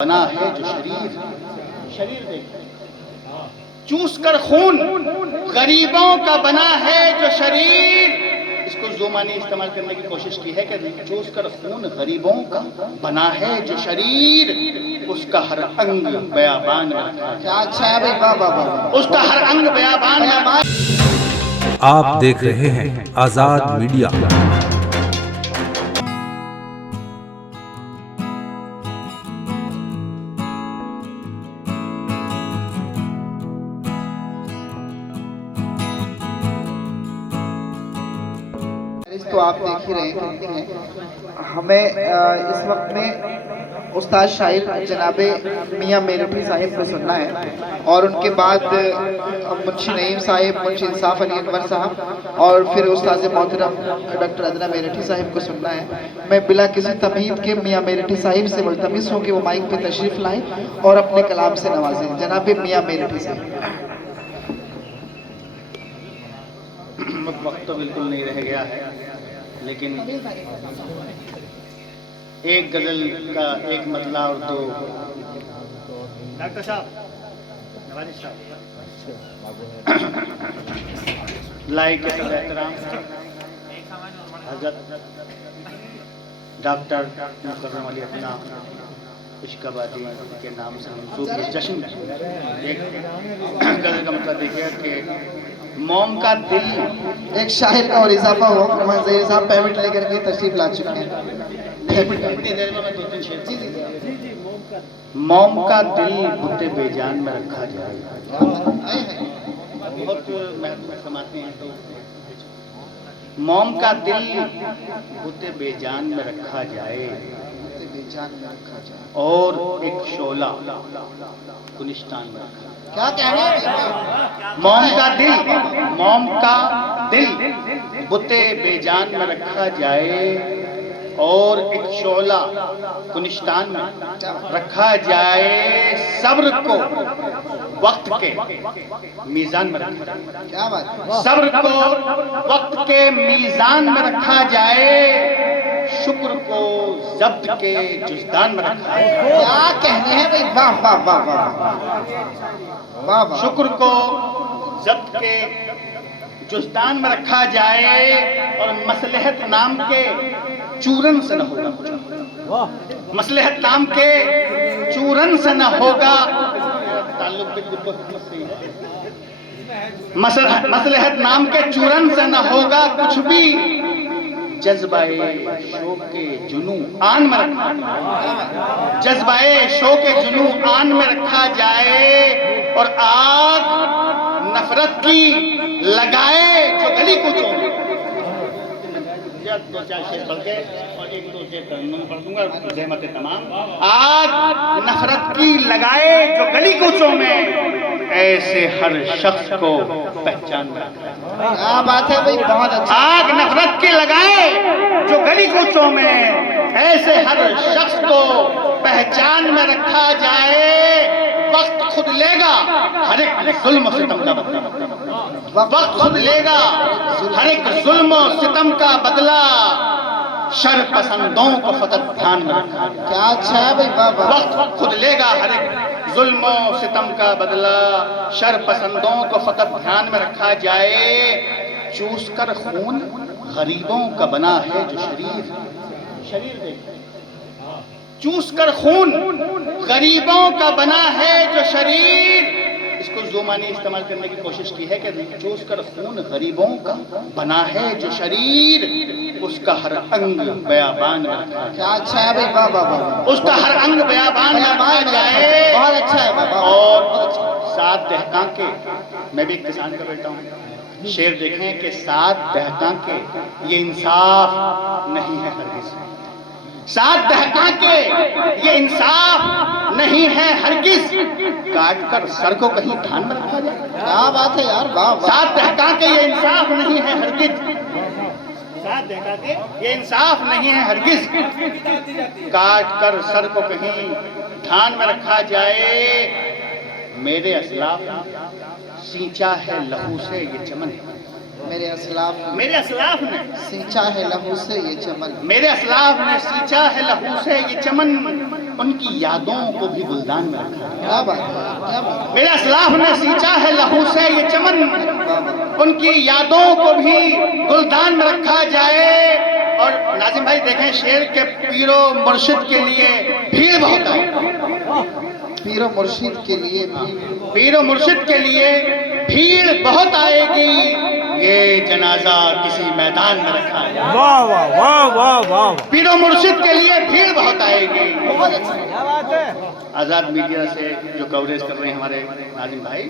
बना है जो शरीर देख चूस कर खून गरीबों का बना है जो शरीर। इसको जो माने इस्तेमाल करने की कोशिश की है कि चूस कर खून गरीबों का बना है जो शरीर, उसका हर अंग बयाबान में। क्या अच्छा है भाई, वाह वाह वाह। उसका हर अंग बयाबान में। आप देख रहे हैं आजाद मीडिया। तो आप देख ही रहे हैं हमें इस वक्त में उस्ताद शायर जनाबे मियाँ मेरठी साहिब को सुनना है और उनके बाद मुंशी नईम साहिब, मुंशी इंसाफ अली अकबर साहब और फिर उस्ताद मोहतरम डॉक्टर अदना मेरठी साहिब को सुनना है। मैं बिला किसी तमीद के मियाँ मेरठी साहिब से मुल्तमिस हूँ कि वो माइक पे तशरीफ़ लाएं और अपने कलाम से नवाजें। जनाबे मियाँ मेरठी साहिब। वक्त तो बिल्कुल नहीं रह गया है, लेकिन एक गजल का एक मतला और दो। डॉक्टर साहब, नवाज़ साहब, लाइक के सब एहतराम हजरत डॉक्टर मुकर्रम अली अपना इश्काबादी के नाम से हम जश्न। एक गजल का मतलब देखिए कि मोम का दिल, एक शायर का और इजाफा हुआ। फरमान ज़हीर साहब पेमेंट लेकर के तशरीफ ला चुके हैं। इतनी देर में मैं दो तीन शेर। मोम का दिल बुते बेजान में रखा जाए। बहुत महत्व समाते हैं तो मोम का दिल बुते बेजान में रखा जाए और एक शोला गुलिस्तान में रखा। क्या कह रहे हैं? मोम का दिल बुते बेजान में रखा जाए और एक शोला गुलिस्तान में रखा जाए। सब्र को वक्त के मीज़ान में रखा जाए। क्या बात। सब्र को वक्त के मीज़ान में रखा जाए, शुक्र को ज़ब्त के जुज़दान में रखा जाए। क्या कहने हैं भाई, वाह वाह वाह वाह वाह वाह। शुक्र को ज़ब्त के जुज़दान में रखा जाए और मसलहत नाम के चूरन से न होगा। मसलहत नाम के चूरन से न होगा। मसलहत नाम के चूरन से न होगा कुछ भी। जज्बाए शौक के जुनू आन में रखा जाए। जज्बाए शौक के जुनू आन में रखा जाए और आग नफरत की लगाए जो गली कूचों में। दो चार शेर पढ़ के और एक दो शेर पढ़ दूंगा, जहमत तमाम। आग नफरत की लगाए जो गली कूचों में, ऐसे हर शख्स को पहचान में रखा। क्या बात है भाई, बहुत अच्छा। आग नफरत की लगाए जो गली कूचों में, ऐसे हर शख्स को पहचान में रखा जाए। वक्त खुद लेगा हर एक जुल्म सितम का बदला। वक्त खुद लेगा हर एक जुल्म सितम का बदला। शर पसंदों को फकत ध्यान में रखा। क्या अच्छा है भाई, वाह वाह। वक्त खुद लेगा हर एक जुल्म सितम का बदला। शर पसंदों को फकत ध्यान में रखा जाए। चूस कर खून गरीबों का बना है जो शरीर देख चूस कर खून गरीबों का बना है जो शरीर। इसको जो माने इस्तेमाल करने की कोशिश की है कि चूस कर खून गरीबों का बना है जो शरीर, उसका हर अंग बयाबान में रखा जाए। क्या अच्छा है भाई, वाह वाह वाह। उसका हर अंग बयाबान में रखा जाए। बहुत अच्छा है वाह। और सात दहका के, मैं भी एक किसान का बेटा हूँ, शेर देखें कि सात दहका के ये इंसाफ नहीं है हरगिज़। सात दहका के ये इंसाफ नहीं है हरगिज़, काट कर सर को कहीं धान में रखा जाए। क्या बात है यार, वाह वाह। सात दहका के ये इंसाफ नहीं है हरगिज़। सात दहका के ये इंसाफ नहीं है हरगिज़, काट कर सर को कहीं धान में रखा जाए। मेरे असलाफ सींचा है लहू से ये चमन। मेरे असलाफ ने सींचा है लहू से ये चमन। मेरे असलाफ ने सींचा है लहू से ये चमन। उनकी यादों को भी गुलदान में रखा गया। क्या बात है, क्या बात है। मेरा असलाफ ने सींचा है लहू से ये चमन, उनकी यादों को भी गुलदान में रखा जाए। और नाजिम भाई देखें, शेर के पीरो मुर्शिद के लिए भीड़ बहुत है। पीरो मुर्शिद के लिए पीरो मुर्शिद के लिए भीड़ बहुत आएगी, ये जनाजा किसी मैदान में रखा है। वाह वाह वाह वाह वाह। पीरो मुर्शिद के लिए भीड़ बहुत आएगी। क्या बात है। आज़ाद मीडिया से जो कवरेज कर रहे हैं हमारे नाजिम भाई,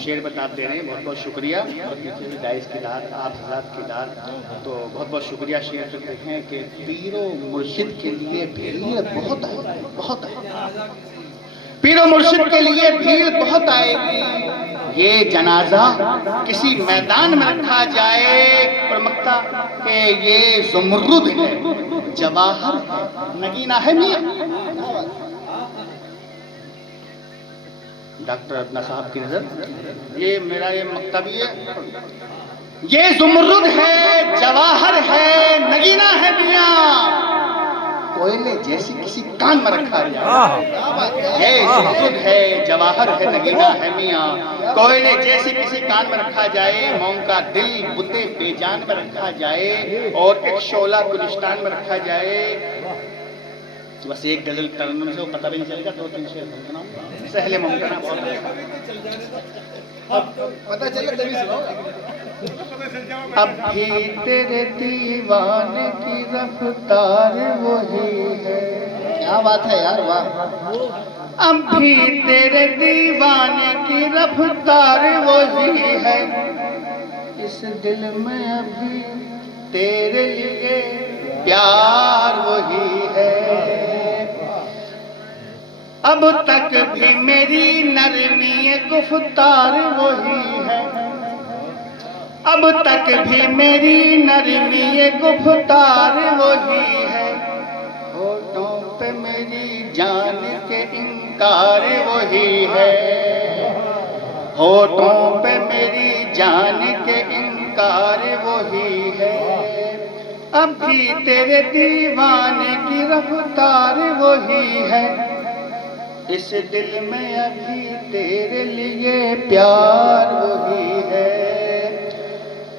शेर पर आप दे रहे हैं, बहुत बहुत शुक्रिया। और पीछे भी डाइस की दाद, आप हज़रात की दाद, तो बहुत बहुत शुक्रिया। शेर पर देखें कि पीरो मुर्शिद के लिए भीड़ बहुत है, बहुत है। पीरो मुर्शिद के लिए भीड़ बहुत आएगी, ये जनाजा किसी मैदान में रखा जाए। और मक्ता के ये ज़ुमरुद है, जवाहर है, नगीना है मियां। डॉक्टर अपना साहब की नजर, ये मेरा ये मक्ता भी है, ये ज़ुमरुद है, जवाहर है, नगीना है मियां, कोयले जैसी किसी कान में रखा जाए। ये ज़ुमरुद है, जवाहर है, नगीना है मियां, कोयले जैसी किसी कान में रखा जाए। मोम का दिल बुते बेजान में रखा जाए, और एक शोला गुलिस्तान में रखा जाए। बस एक गजल तरन्नुम से वो पता भी नहीं चलेगा, 2-3 शेर सुनाऊं, सहले मुमकिन बहुत पता चले तभी सुनाओ। अब भी तेरे दीवाने की रफ्तार वही है। क्या बात है यार, वाह। अब भी तेरे दीवाने की रफ्तार वही है, इस दिल में अभी तेरे लिए प्यार वही है। अब तक भी मेरी नरमी गुफ्तार वही है, अब तक भी मेरी नरमी गुफ्तार वही है। होठों पे मेरी जान के इनकार वही है, होठों पे मेरी जान के इनकार वही है। अब भी तेरे दीवाने की रफ्तार वही है, इस दिल में अभी तेरे लिए प्यार वही है।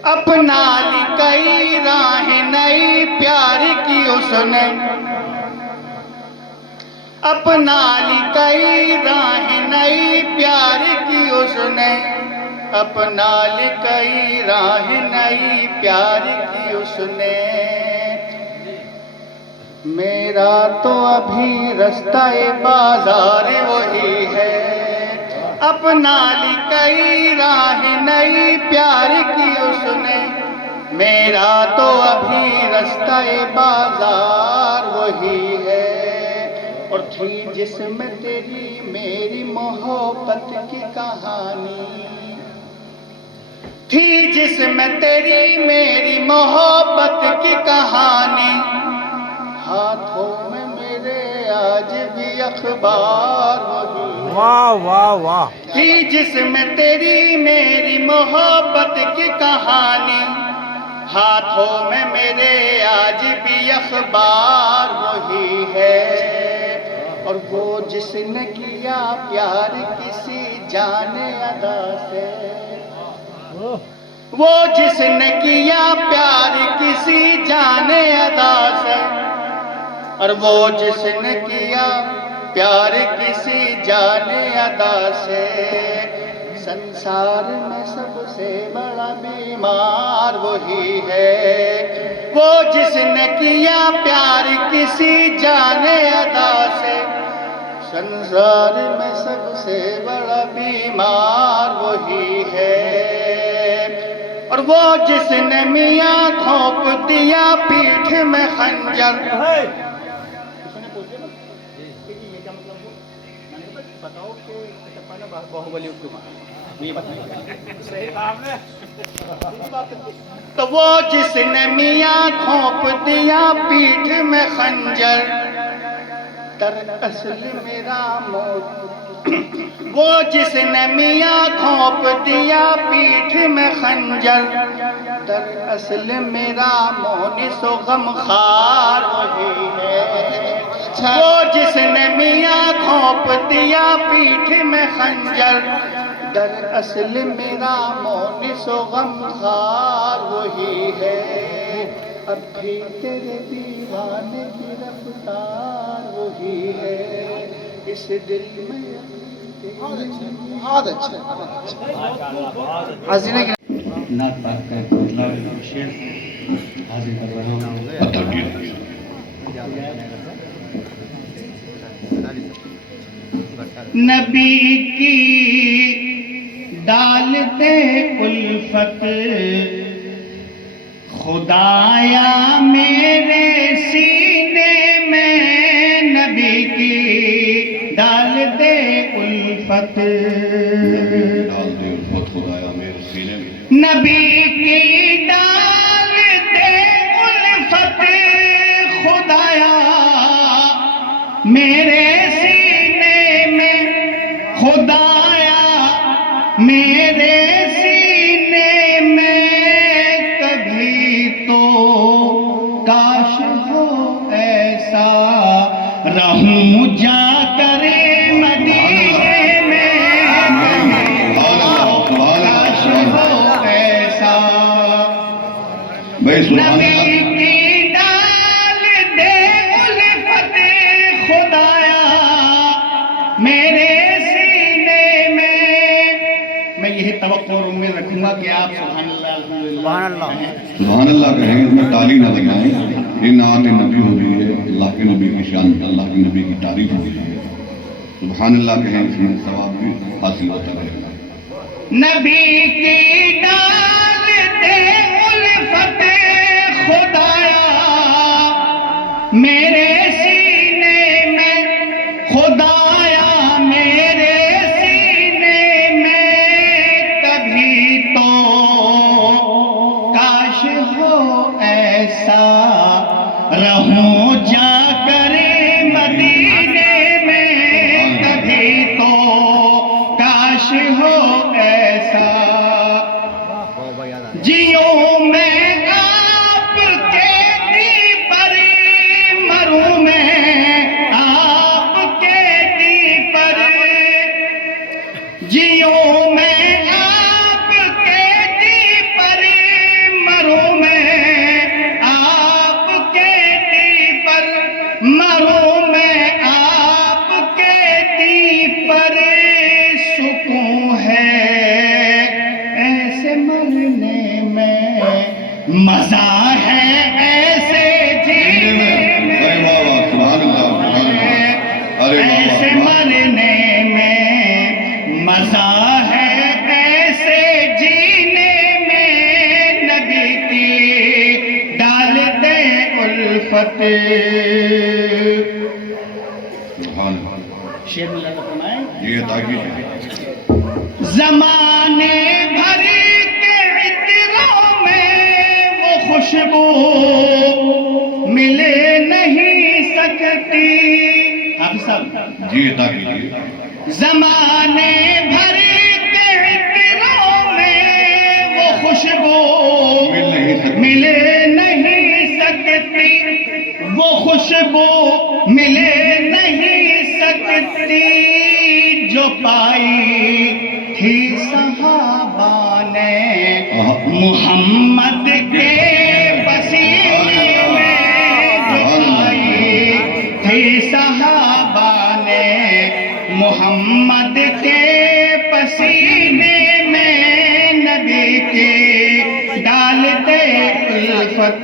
अपना ली कई राह नई प्यार की उसने, अपना ली कई राह नई प्यार की उसने, अपना ली कई राह नई प्यार की उसने। मेरा तो अभी रास्ता बाजार वही है, अपना ली कई राह नई प्यार की उसने। मेरा तो अभी रास्ता बाजार वही है। और थी जिसमें तेरी मेरी मोहब्बत की कहानी, थी जिसमें तेरी मेरी मोहब्बत की कहानी। हाथों में मेरे आज भी अखबार वही, वाह वाह वाह। थी जिसमें तेरी मेरी मोहब्बत की कहानी। हाथों में मेरे आज भी अखबार वही है। और वो जिसने किया प्यार किसी जाने अदा से, वो जिसने किया प्यार किसी जाने अदा से, और वो जिसने किया प्यार किसी जाने अदा से। संसार में सबसे बड़ा बीमार वही है, वो जिसने किया प्यार किसी जाने अदा से। संसार में सबसे बड़ा बीमार वही है। और वो जिसने मियाँ घोंप दिया पीठ में खंजर। बाहुबली तो वो जिसने मियाँ घोंप दिया पीठ में खंजर, दरअसल मेरा मौत। वो जिसने मियाँ घोंप दिया पीठ में खंजर, दरअसल मेरा मोनिस गमखार वही है। अच्छा। वो जिसने मियाँ घोंप दिया पीठ में खंजर, दरअसल मेरा मोनिस गमखार वही है, अब भी तेरे दीवाने की रफ्तार वही है, इस दिल में बहुत अच्छा। हसीना की नात पाक का एक मतलब शेर हाजिर कर रहा हूँ। नबी की डाल दे उल्फत खुदाया मेरे सीने में, नबी की डाल दे उल्फत, डाल दे उल्फत खुदाया मेरे सीने में, नबी की डाल दे उल्फत खुदाया मेरे सीने में, खुदाया मेरे सीने में, कभी तो काश हो ऐसा रहूं जाकर मदीने में, काश हो ऐसा भाई सुभान नबी अल्लाह। की डाल दे उल्फत खुदाया मेरे सीने में। मैं यही तवक्को और उम्मीद रखूंगा कि आप सुभान अल्लाह सुभान अल्लाह। कहें। सुभान अल्लाह कहें, इसमें ताली न लगाएं। ये नात नबी हो रही है, अल्लाह के नबी की शान, अल्लाह के नबी की तारीफ हो रही है। सुभान अल्लाह कहें, इसमें सवाब भी हासिल होता रहेगा। नबी की डाल दे उल्फत खुदाया मेरे सीने में, खुदाया मेरे सीने में, कभी तो काश हो ऐसा रहूं जाकर मदीने में, कभी तो काश हो ऐसा जियो मैं आपके दीपर, मरूं मैं आपके दीपर, जियो मैं आपके दीपर, मरूं मैं आपके दीपर, मरूं मैं आपके दीपर, सुकून है ऐसे मरने में, मजा है ऐसे जीने अरे वाह वाह, सुभान अल्लाह, सुभान अल्लाह। अरे वाह ऐसे वाह, वाह। मरने में, मजा है ऐसे जीने में, नबी की डाल दे उल्फत। सुभान अल्लाह। शेर में लगा फरमाएं, ये ताकि जमाने भर के इत्रों में वो खुशबू मिल नहीं सकती। आप सब जी ताकि जमाने भर के इत्रों में वो खुशबू मिल नहीं सकती। मिल नहीं सकती, वो खुशबू मिल नहीं सकती, जो पाई थी सहाबा ने मोहम्मद के पसीने में, जो पाई थी सहाबा ने मोहम्मद के पसीने में, नबी के डाल दे उल्फत।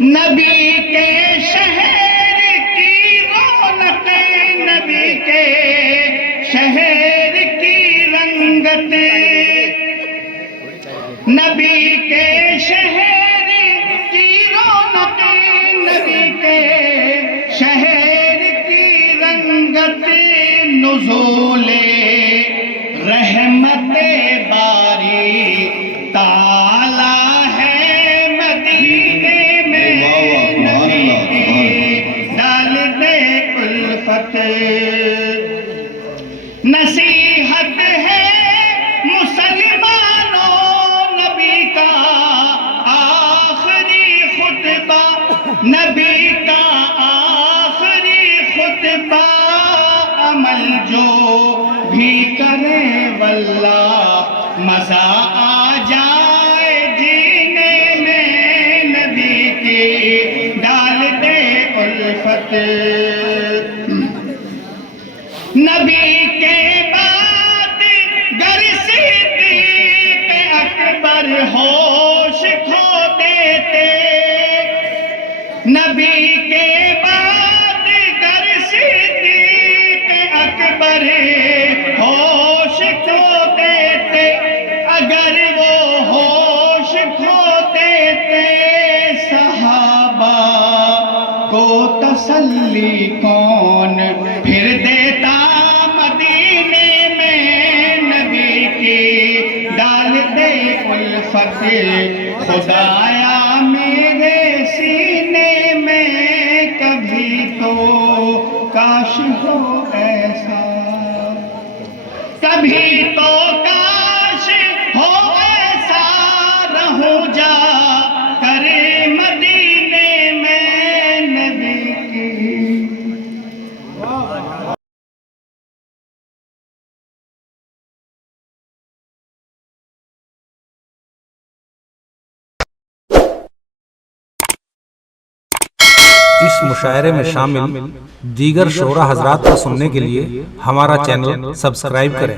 नबी के शहर की रौनक, नबी के शहर की रंगत, नबी के शहर की रौनक, नबी के शहर की रंगत, नुज़ूले रहमत बारी ताला है मदीने में, वाह वाह, सुभान अल्लाह, सुभान अल्लाह। डाल दे उल्फत। नसीहत है मुसलमानों, नबी का आखिरी खुतबा, अमल जो भी करे वल्लाह मजा आ जाए जीने में, नबी की डाल दे उल्फत। नबी के बाद गर सिद्दीक़ अकबर होश खो देते, नबी के बाद गर सिद्दीक़ अकबर होश खो देते, अगर वो होश खो देते सहाबा को तसल्ली कौन फिर देता मदीने में, नबी की डाल दे उल्फत खुदाया मेरे सीने में, कभी तो काश हो ऐसा, कभी तो काश हो ऐसा, रहूं जा करे मदीने में नबी की। इस मुशायरे में शामिल दीगर शोरा हजरात को सुनने के लिए हमारा चैनल सब्सक्राइब करें।